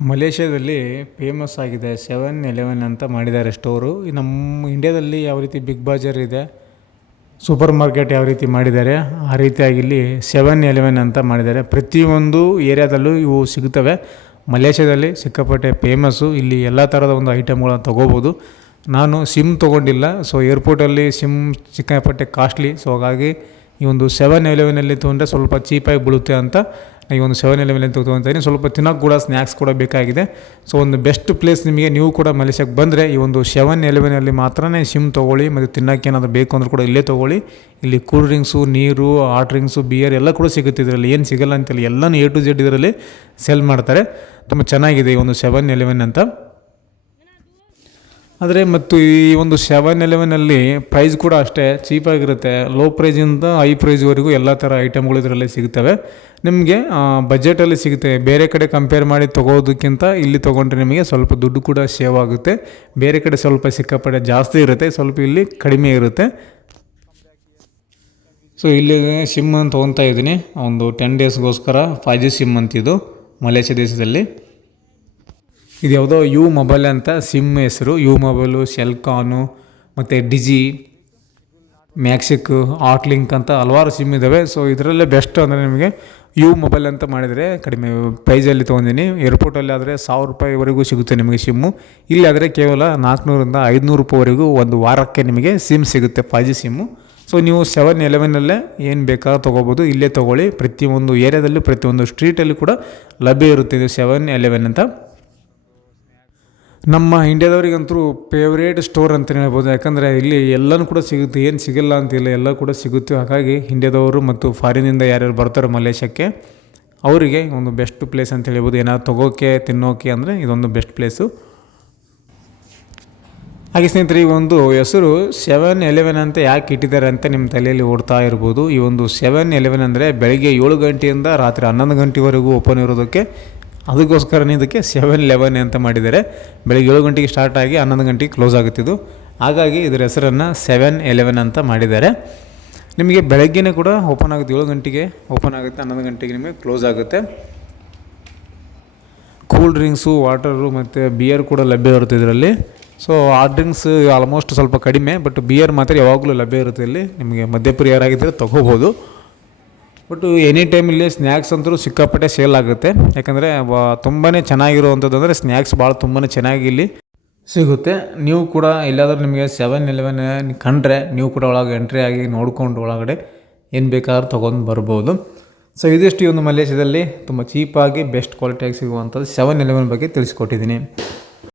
ಮಲೇಷ್ಯಾದಲ್ಲಿ famous ಆಗಿದೆ seven eleven ಅಂತ ಮಾಡಿದ್ದಾರೆ ಸ್ಟೋರು ನಮ್ಮ ಇಂಡ್ಯಾದಲ್ಲಿ ಯಾವ ರೀತಿ ಬಿಗ್ ಬಾಜಾರ್ ಇದೆ ಸೂಪರ್ ಮಾರ್ಕೆಟ್ ಯಾವ ರೀತಿ ಮಾಡಿದ್ದಾರೆ, ಆ ರೀತಿಯಾಗಿ ಇಲ್ಲಿ ಸೆವೆನ್ ಎಲೆವೆನ್ ಅಂತ ಮಾಡಿದ್ದಾರೆ. ಪ್ರತಿಯೊಂದು ಏರಿಯಾದಲ್ಲೂ ಇವು ಸಿಗುತ್ತವೆ ಮಲೇಷ್ಯಾದಲ್ಲಿ ಸಿಕ್ಕಾಪಟ್ಟೆ ಫೇಮಸ್ಸು ಇಲ್ಲಿ ಎಲ್ಲ ಥರದ ಒಂದು ಐಟಮ್ಗಳನ್ನ ತೊಗೋಬೋದು. ನಾನು ಸಿಮ್ ತೊಗೊಂಡಿಲ್ಲ ಸೊ ಏರ್ಪೋರ್ಟಲ್ಲಿ ಸಿಮ್ ಸಿಕ್ಕಾಪಟ್ಟೆ ಕಾಸ್ಟ್ಲಿ ಸೊ ಹಾಗಾಗಿ ಈ ಒಂದು ಸೆವೆನ್ ಎಲೆವೆನಲ್ಲಿ ತೊಗೊಂಡ್ರೆ ಸ್ವಲ್ಪ ಚೀಪಾಗಿ ಬೀಳುತ್ತೆ ಅಂತ ಈ ಒಂದು ಸೆವೆನ್ ಎಲೆವೆನ್ ತೊಗೊತೀನಿ ಸ್ವಲ್ಪ ತಿನ್ನೋಕೆ ಕೂಡ ಸ್ನ್ಯಾಕ್ಸ್ ಕೂಡ ಬೇಕಾಗಿದೆ. ಸೊ ಒಂದು ಬೆಸ್ಟ್ ಪ್ಲೇಸ್ ನಿಮಗೆ ನೀವು ಕೂಡ ಮಲೇಷ್ಯಾಗೆ ಬಂದರೆ ಈ ಒಂದು ಸೆವೆನ್ ಎಲೆವೆನಲ್ಲಿ ಮಾತ್ರನೇ ಸಿಮ್ ತೊಗೊಳ್ಳಿ, ಮತ್ತು ತಿನ್ನೋಕೆ ಏನಾದರೂ ಬೇಕು ಅಂದರೂ ಕೂಡ ಇಲ್ಲೇ ತೊಗೊಳ್ಳಿ. ಇಲ್ಲಿ ಕೂಲ್ ಡ್ರಿಂಕ್ಸು ನೀರು ಹಾಟ್ ಡ್ರಿಂಕ್ಸು ಬಿಯರ್ ಎಲ್ಲ ಕೂಡ ಸಿಗುತ್ತೆ ಇದರಲ್ಲಿ. ಏನು ಸಿಗಲ್ಲ ಅಂತೇಳಿ ಎಲ್ಲನೂ ಎ ಟು ಜೆಡ್ ಇದರಲ್ಲಿ ಸೆಲ್ ಮಾಡ್ತಾರೆ. ತುಂಬ ಚೆನ್ನಾಗಿದೆ ಈ ಒಂದು ಸೆವೆನ್ ಎಲೆವೆನ್ ಅಂತ. ಆದರೆ ಮತ್ತು ಈ ಒಂದು ಸೆವೆನ್ ಎಲೆವೆನಲ್ಲಿ ಪ್ರೈಸ್ ಕೂಡ ಅಷ್ಟೇ ಚೀಪಾಗಿರುತ್ತೆ ಲೋ ಪ್ರೈಸಿಂದ ಹೈ ಪ್ರೈಸ್ವರೆಗೂ ಎಲ್ಲ ಥರ ಐಟಮ್ಗಳು ಇದರಲ್ಲಿ ಸಿಗ್ತವೆ. ನಿಮಗೆ ಬಜೆಟಲ್ಲಿ ಸಿಗುತ್ತೆ. ಬೇರೆ ಕಡೆ ಕಂಪೇರ್ ಮಾಡಿ ತೊಗೋದಕ್ಕಿಂತ ಇಲ್ಲಿ ತೊಗೊಂಡ್ರೆ ನಿಮಗೆ ಸ್ವಲ್ಪ ದುಡ್ಡು ಕೂಡ ಸೇವ್ ಆಗುತ್ತೆ. ಬೇರೆ ಕಡೆ ಸ್ವಲ್ಪ ಸಿಕ್ಕಾಪಟ್ಟೆ ಜಾಸ್ತಿ ಇರುತ್ತೆ, ಸ್ವಲ್ಪ ಇಲ್ಲಿ ಕಡಿಮೆ ಇರುತ್ತೆ. ಸೊ ಇಲ್ಲಿ ಸಿಮ್ ಅಂತ ತೊಗೊತಾ ಇದ್ದೀನಿ. ಒಂದು ಟೆನ್ ಡೇಸ್ಗೋಸ್ಕರ ಫೈ ಜಿ ಸಿಮ್ ಅಂತಿದ್ದು ಮಲೇಷ್ಯಾ ದೇಶದಲ್ಲಿ. ಇದು ಯಾವುದೋ ಯು ಮೊಬೈಲ್ ಅಂತ ಸಿಮ್ ಹೆಸರು, ಯು ಮೊಬೈಲು ಸೆಲ್ಕಾನು ಮತ್ತು ಡಿಜಿ, ಮ್ಯಾಕ್ಸಿಕ್ ಆಟ್ಲಿಂಕ್ ಅಂತ ಹಲವಾರು ಸಿಮ್ ಇದ್ದಾವೆ ಸೊ ಇದರಲ್ಲೇ ಬೆಸ್ಟ್ ಅಂದರೆ ನಿಮಗೆ ಯು ಮೊಬೈಲ್ ಅಂತ ಮಾಡಿದರೆ ಕಡಿಮೆ ಪ್ರೈಸಲ್ಲಿ ತೊಗೊಂಡಿನಿ. ಏರ್ಪೋರ್ಟಲ್ಲಿ ಆದರೆ ಸಾವಿರ ರೂಪಾಯಿವರೆಗೂ ಸಿಗುತ್ತೆ ನಿಮಗೆ ಸಿಮ್ಮು ಇಲ್ಲಿ ಆದರೆ ಕೇವಲ ನಾಲ್ಕುನೂರಿಂದ ಐದುನೂರು ರೂಪಾಯಿವರೆಗೂ ಒಂದು ವಾರಕ್ಕೆ ನಿಮಗೆ ಸಿಮ್ ಸಿಗುತ್ತೆ ಫೈ ಜಿ ಸಿಮ್ಮು ಸೊ ನೀವು ಸೆವೆನ್ ಎಲೆವೆನಲ್ಲೇ ಏನು ಬೇಕಾದ್ರೂ ತೊಗೋಬೋದು. ಇಲ್ಲೇ ತೊಗೊಳ್ಳಿ. ಪ್ರತಿಯೊಂದು ಏರಿಯಾದಲ್ಲೂ ಪ್ರತಿಯೊಂದು ಸ್ಟ್ರೀಟಲ್ಲಿ ಕೂಡ ಲಭ್ಯ ಇರುತ್ತೆ ಇದು ಸೆವೆನ್ ಎಲೆವೆನ್ ಅಂತ. ನಮ್ಮ ಇಂಡಿಯಾದವ್ರಿಗಂತೂ ಫೇವ್ರೇಟ್ ಸ್ಟೋರ್ ಅಂತಲೇ ಹೇಳ್ಬೋದು. ಯಾಕಂದರೆ ಇಲ್ಲಿ ಎಲ್ಲನೂ ಕೂಡ ಸಿಗುತ್ತೆ. ಏನು ಸಿಗಲ್ಲ ಅಂತಿಲ್ಲ. ಎಲ್ಲ ಕೂಡ ಸಿಗುತ್ತೆ. ಹಾಗಾಗಿ ಇಂಡಿಯಾದವರು ಮತ್ತು ಫಾರಿನಿಂದ ಯಾರ್ಯಾರು ಬರ್ತಾರೋ ಮಲೇಷ್ಯಾಕ್ಕೆ ಅವರಿಗೆ ಒಂದು ಬೆಸ್ಟ್ ಪ್ಲೇಸ್ ಅಂತ ಹೇಳ್ಬೋದು. ಏನಾದ್ರು ತಗೋಕೆ, ತಿನ್ನೋಕೆ ಅಂದರೆ ಇದೊಂದು ಬೆಸ್ಟ್ ಪ್ಲೇಸು ಹಾಗೆ ಸ್ನೇಹಿತರೆ, ಈ ಒಂದು ಹೆಸರು ಸೆವೆನ್ ಎಲೆವೆನ್ ಅಂತ ಯಾಕೆ ಇಟ್ಟಿದ್ದಾರೆ ಅಂತ ನಿಮ್ಮ ತಲೆಯಲ್ಲಿ ಓಡ್ತಾ ಇರ್ಬೋದು. ಈ ಒಂದು ಸೆವೆನ್ ಎಲೆವೆನ್ ಅಂದರೆ ಬೆಳಗ್ಗೆ ಏಳು ಗಂಟೆಯಿಂದ ರಾತ್ರಿ ಹನ್ನೊಂದು ಗಂಟೆವರೆಗೂ ಓಪನ್ ಇರೋದಕ್ಕೆ ಅದಕ್ಕೋಸ್ಕರನೇ ಇದಕ್ಕೆ ಸೆವೆನ್ ಲೆವೆನ್ ಅಂತ ಮಾಡಿದ್ದಾರೆ ಬೆಳಗ್ಗೆ ಏಳು ಗಂಟೆಗೆ ಸ್ಟಾರ್ಟ್ ಆಗಿ ಹನ್ನೊಂದು ಗಂಟೆಗೆ ಕ್ಲೋಸ್ ಆಗುತ್ತಿದ್ದು ಹಾಗಾಗಿ ಇದರ ಹೆಸರನ್ನು ಸೆವೆನ್ ಎಲೆವೆನ್ ಅಂತ ಮಾಡಿದ್ದಾರೆ. ನಿಮಗೆ ಬೆಳಗ್ಗೆನೇ ಕೂಡ ಓಪನ್ ಆಗುತ್ತೆ, ಏಳು ಗಂಟೆಗೆ ಓಪನ್ ಆಗುತ್ತೆ, ಹನ್ನೊಂದು ಗಂಟೆಗೆ ನಿಮಗೆ ಕ್ಲೋಸ್ ಆಗುತ್ತೆ. ಕೂಲ್ ಡ್ರಿಂಕ್ಸು ವಾಟರು ಮತ್ತು ಬಿಯರ್ ಕೂಡ ಲಭ್ಯ ಇರುತ್ತೆ ಇದರಲ್ಲಿ. ಸೊ ಆ ಡ್ರಿಂಕ್ಸ್ ಆಲ್ಮೋಸ್ಟ್ ಸ್ವಲ್ಪ ಕಡಿಮೆ ಬಟ್ ಬಿಯರ್ ಮಾತ್ರ ಯಾವಾಗಲೂ ಲಭ್ಯ ಇರುತ್ತೆ ಇಲ್ಲಿ. ನಿಮಗೆ ಮದ್ಯಪ್ರಿಯರಾಗಿದ್ದರೆ ತೊಗೋಬೋದು. ಬಟ್ ಎನಿ ಟೈಮ್ ಇಲ್ಲಿ ಸ್ನ್ಯಾಕ್ಸ್ ಅಂತೂ ಸಿಕ್ಕಾಪಟ್ಟೆ ಸೇಲ್ ಆಗುತ್ತೆ. ಯಾಕಂದರೆ ತುಂಬಾ ಚೆನ್ನಾಗಿರುವಂಥದ್ದು ಅಂದರೆ ಸ್ನ್ಯಾಕ್ಸ್ ಭಾಳ ತುಂಬಾ ಚೆನ್ನಾಗಿ ಇಲ್ಲಿ ಸಿಗುತ್ತೆ. ನೀವು ಕೂಡ ಎಲ್ಲಾದರೂ ನಿಮಗೆ ಸೆವೆನ್ ಎಲೆವೆನ್ ಕಂಡ್ರೆ ನೀವು ಕೂಡ ಒಳಗೆ ಎಂಟ್ರಿ ಆಗಿ ನೋಡಿಕೊಂಡು ಒಳಗಡೆ ಏನು ಬೇಕಾದ್ರೂ ತೊಗೊಂಡು ಬರ್ಬೋದು. ಸೊ ಇದಿಷ್ಟು ಈ ಒಂದು ಮಲೇಷ್ಯಾದಲ್ಲಿ ತುಂಬ ಚೀಪಾಗಿ ಬೆಸ್ಟ್ ಕ್ವಾಲಿಟಿಯಾಗಿ ಸಿಗುವಂಥದ್ದು ಸೆವೆನ್ ಎಲೆವೆನ್ ಬಗ್ಗೆ ತಿಳಿಸ್ಕೊಟ್ಟಿದ್ದೀನಿ.